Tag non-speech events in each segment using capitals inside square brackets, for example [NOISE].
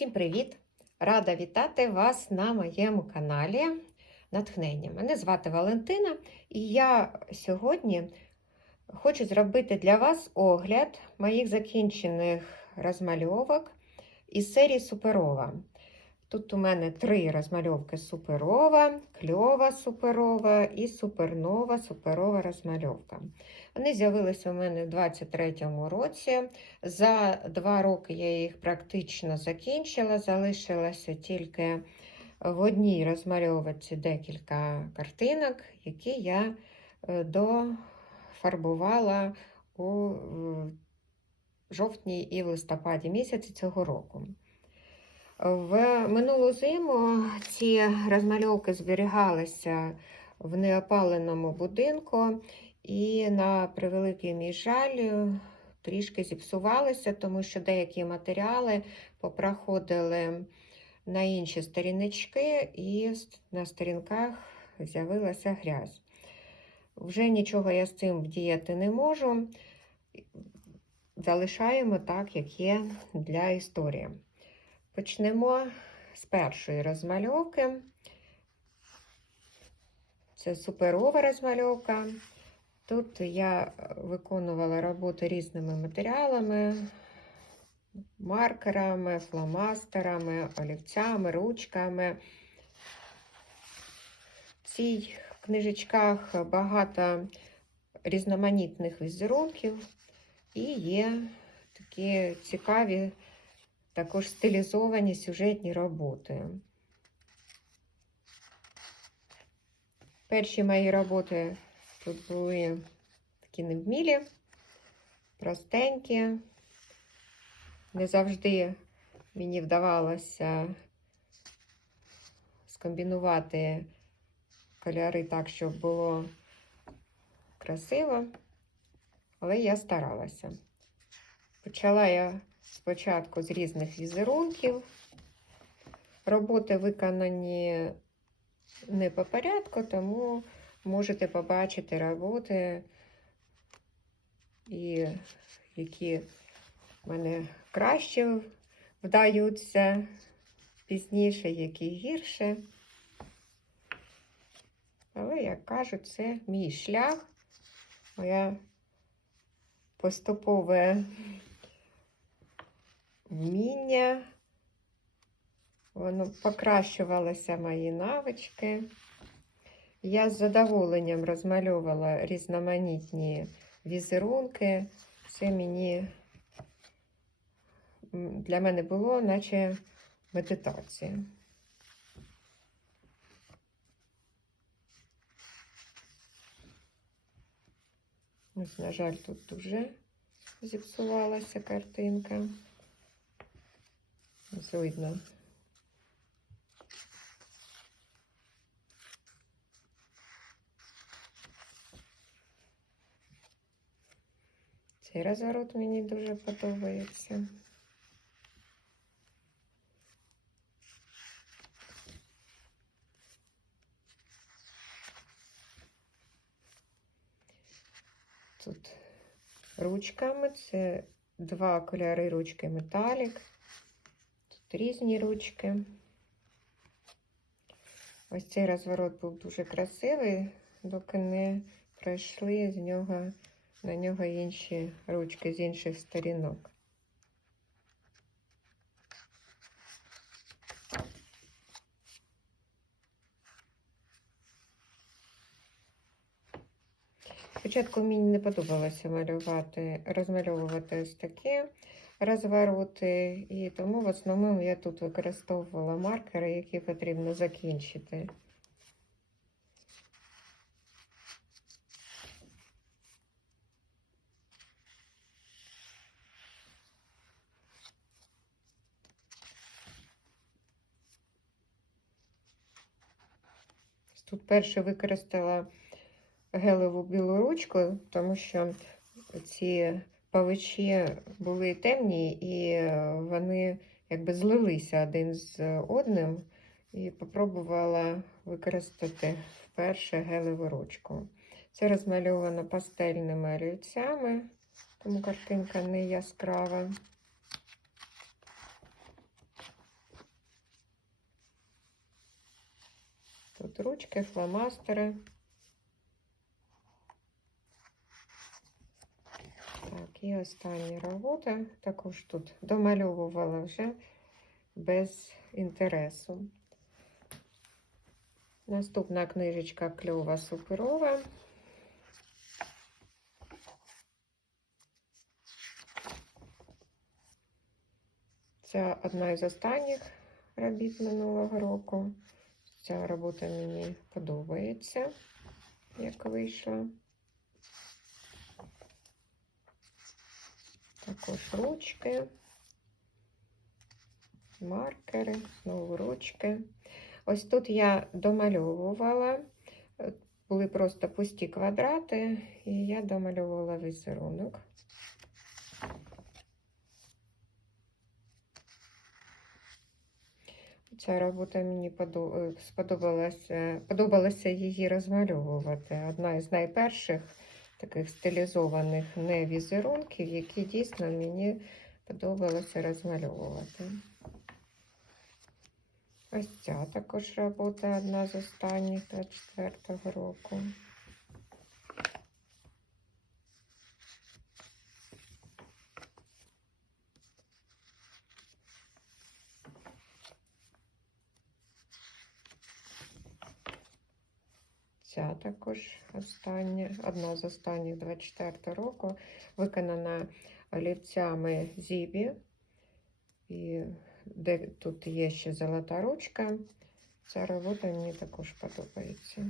Всім привіт! Рада вітати вас на моєму каналі Натхнення. Мене звати Валентина, і я сьогодні хочу зробити для вас огляд моїх закінчених розмальовок із серії Суперова. Тут у мене три розмальовки Суперова, кльова суперова і супернова суперова розмальовка. Вони з'явилися у мене в 23-му році. За два роки я їх практично закінчила, залишилося тільки в одній розмальовці декілька картинок, які я е, дофарбувала у жовтні і в листопаді місяці цього року. В минулу зиму ці розмальовки зберігалися в неопаленому будинку, і на превеликий мій жаль, трішки зіпсувалися, тому що деякі матеріали попроходили на інші сторіночки, і на сторінках з'явилася грязь. Вже нічого я з цим вдіяти не можу. Залишаємо так, як є для історії. Почнемо з першої розмальовки. Це суперова розмальовка. Тут я виконувала роботи різними матеріалами, маркерами, фломастерами, олівцями, ручками. В цих книжечках багато різноманітних візерунків і є такі цікаві також стилізовані сюжетні роботи. Перші мої роботи тут були такі невмілі, простенькі. Не завжди мені вдавалося скомбінувати кольори так, щоб було красиво, але я старалася. Почала я спочатку з різних візерунків. Роботи виконані не по порядку, тому можете побачити роботи, і які мене краще вдаються пізніше, які гірше. Але, як кажуть, це мій шлях, моя поступове вміння. Воно покращувалося мої навички. Я з задоволенням розмальовувала різноманітні візерунки. Це мені для мене було, наче медитація. На жаль, тут дуже зіпсувалася картинка. Ось видно. Цей розворот мені дуже подобається. Тут ручками це два кольори ручки металік різні ручки. Ось цей розворот був дуже красивий, доки не пройшли з нього на нього інші ручки з інших сторінок. Спочатку мені не подобалося малювати, розмальовувати ось таке розвороти, і тому в основному я тут використовувала маркери, які потрібно закінчити. Тут перше використала гелеву білу ручку, тому що ці павичі були темні, і е, вони якби злилися один з одним. І спробувала використати вперше гелеву ручку. Це розмальовано пастельними олівцями, тому картинка не яскрава. Тут ручки, фломастери. І остання робота. Також тут домальовувала вже без інтересу. Наступна книжечка кльова суперова. Це одна із останніх робіт минулого року. Ця робота мені подобається, як вийшла. Також ручки, маркери, знову ручки. Ось тут я домальовувала, були просто пусті квадрати, і я домальовувала візерунок. Ця робота мені е, сподобалася, подобалося її розмальовувати. Одна із найперших таких стилізованих не візерунків, які дійсно мені подобалося розмальовувати. Ось ця також робота одна з останніх 24-го року. Ця також остання, одна з останніх 24 року, виконана олівцями Зібі. І де тут є ще золота ручка. Ця робота мені також подобається.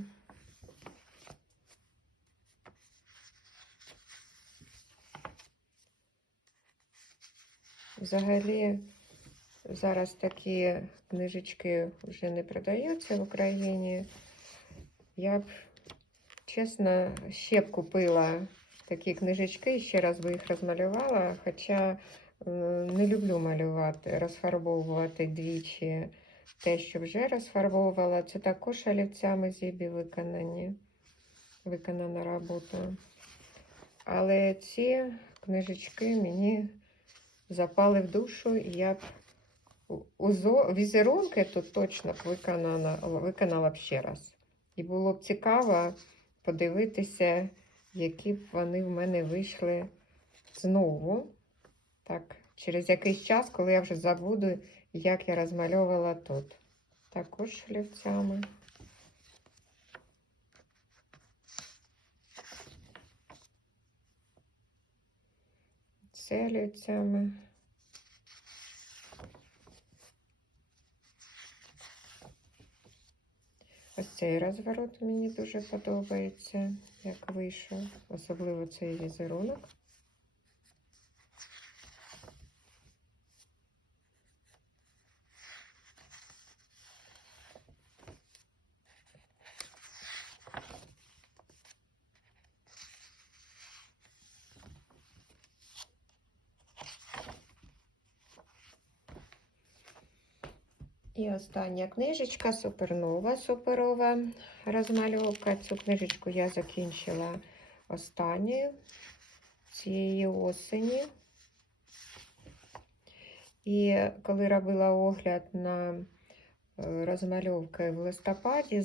Взагалі, зараз такі книжечки вже не продаються в Україні. Я б, чесно, ще б купила такі книжечки, ще раз би їх розмалювала, хоча не люблю малювати, розфарбовувати двічі те, що вже розфарбовувала. Це також олівцями зібі виконані, виконана робота. Але ці книжечки мені запали в душу, і я б узо, візерунки тут точно б виконала, виконала б ще раз. І було б цікаво подивитися, які б вони в мене вийшли знову. Так, через якийсь час, коли я вже забуду, як я розмальовувала тут. Також шлівцями. Це олівцями. Ось цей розворот мені дуже подобається, як вийшов, особливо цей візерунок. І остання книжечка Супернова, суперова розмальовка. Цю книжечку я закінчила останньою цієї осені. І коли робила огляд на е, розмальовки в листопаді,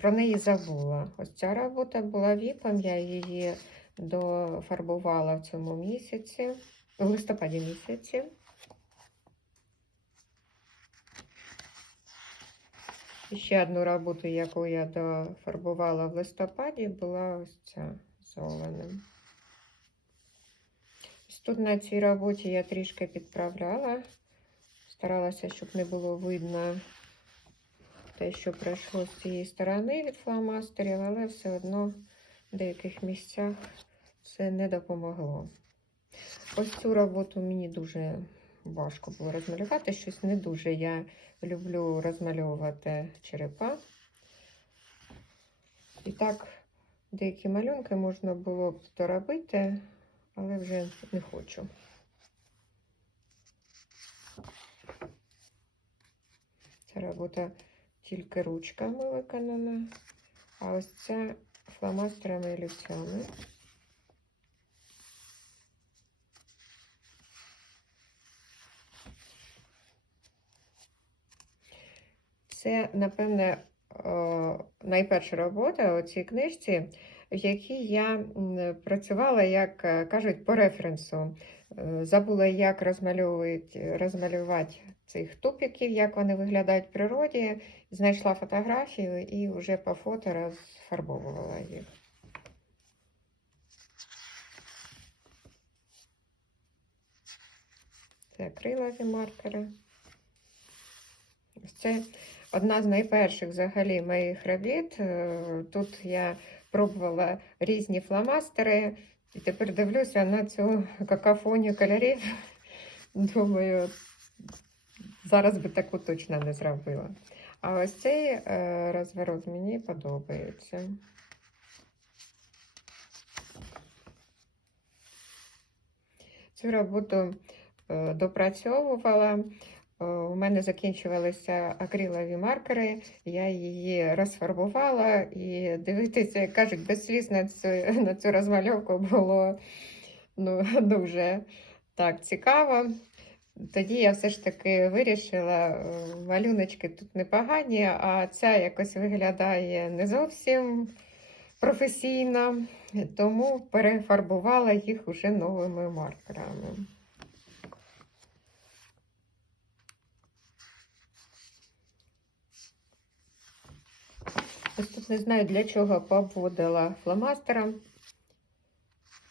про неї забула. Ось ця робота була віпом, я її дофарбувала в цьому місяці, в листопаді місяці. Ще одну роботу, яку я дофарбувала в листопаді, була ось ця з. Тут на цій роботі я трішки підправляла, старалася, щоб не було видно те, що пройшло з цієї сторони від фломастерів, але все одно в деяких місцях це не допомогло. Ось цю роботу мені дуже важко було розмалювати. Щось не дуже я люблю розмальовувати черепа. І так, деякі малюнки можна було б доробити, але вже не хочу. Ця робота тільки ручками виконана, а ось ця фломастерами і олівцями. Це, напевне, е, найперша робота у цій книжці, в якій я працювала, як е, кажуть, по референсу. Е, Забула, як розмалювати цих тупіків, як вони виглядають в природі. Знайшла фотографію і вже по фото розфарбовувала їх. Це акрилові маркери. Це одна з найперших взагалі моїх робіт. Е, Тут я пробувала різні фломастери, і тепер дивлюся на цю какафонію кольорів. [LAUGHS] Думаю, зараз би таку точно не зробила. А ось цей е, розворот мені подобається. Цю роботу е, допрацьовувала. Е, У мене закінчувалися акрилові маркери, я її розфарбувала і дивитися, як кажуть, без сліз на цю, [LAUGHS] на цю розмальовку було ну, [LAUGHS] дуже так цікаво. Тоді я все ж таки вирішила, е, малюночки тут непогані, а ця якось виглядає не зовсім професійно, тому перефарбувала їх уже новими маркерами. Ось тут не знаю, для чого пообводила фломастером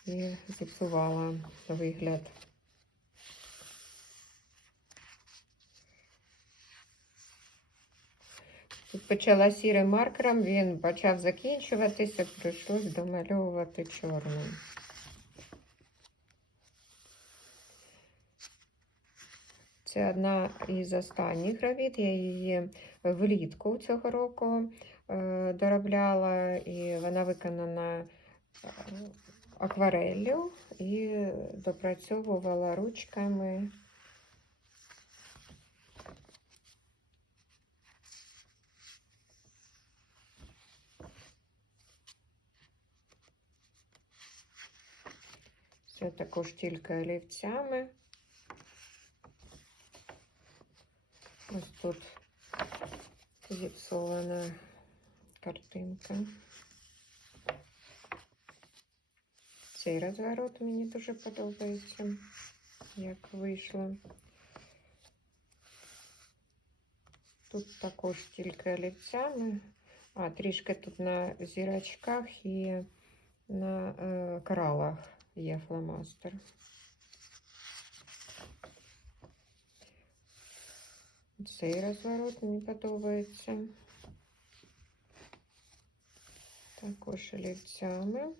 і зіпсувала вигляд. Тут почала сірим маркером, він почав закінчуватися, прийшлось домальовувати чорним. Це одна із останніх робіт. Я її влітку цього року доробляла, і вона виконана е, аквареллю і допрацьовувала ручками. Це також тільки олівцями. Ось тут зіпсована картинка. Цей розворот мені дуже подобається, як вийшло. Тут також тільки олівцями, а трішки тут на зірочках і на е, коралах є фломастер. Цей розворот мені подобається. Також олівцями.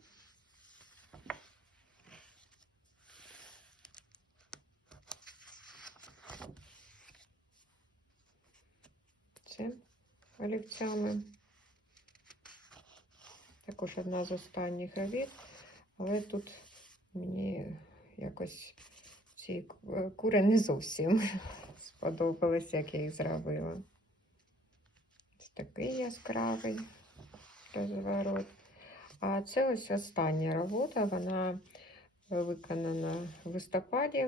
Це олівцями. Також одна з останніх робіт, але тут мені якось ці ку- кури не зовсім [LAUGHS] сподобались, як я їх зробила. Ось такий яскравий розворот. А це ось остання робота, вона виконана в листопаді.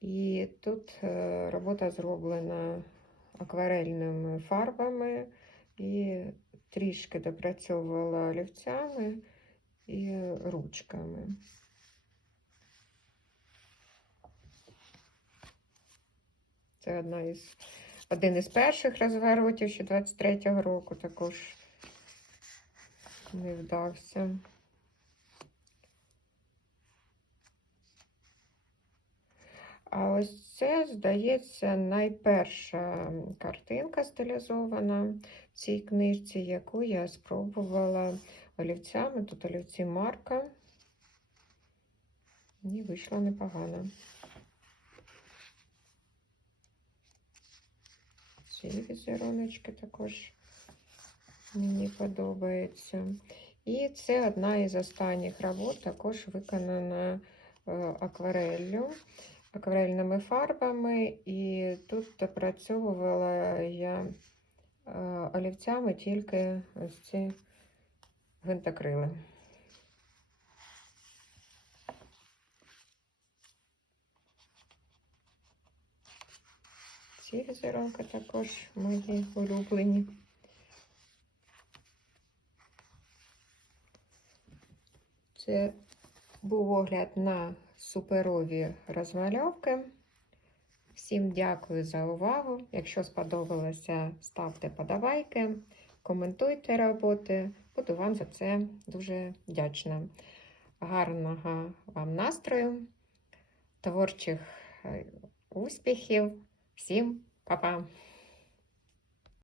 І тут е, робота зроблена акварельними фарбами і трішки допрацьовувала олівцями і ручками. Це одна із, один із перших розворотів ще 23-го року також не вдався. А ось це, здається, найперша картинка стилізована в цій книжці, яку я спробувала олівцями. Тут олівці марка. І вийшло непогано. Ці візеруночки також мені подобаються. І це одна із останніх робот, також виконана е, аквареллю, акварельними фарбами. І тут допрацьовувала я е, олівцями тільки ось ці гвинтокрили. Ці візерунки також мої улюблені. Це був огляд на суперові розмальовки. Всім дякую за увагу. Якщо сподобалося, ставте подобайки, коментуйте роботи. Буду вам за це дуже вдячна. Гарного вам настрою, творчих е, успіхів. Всім па-па!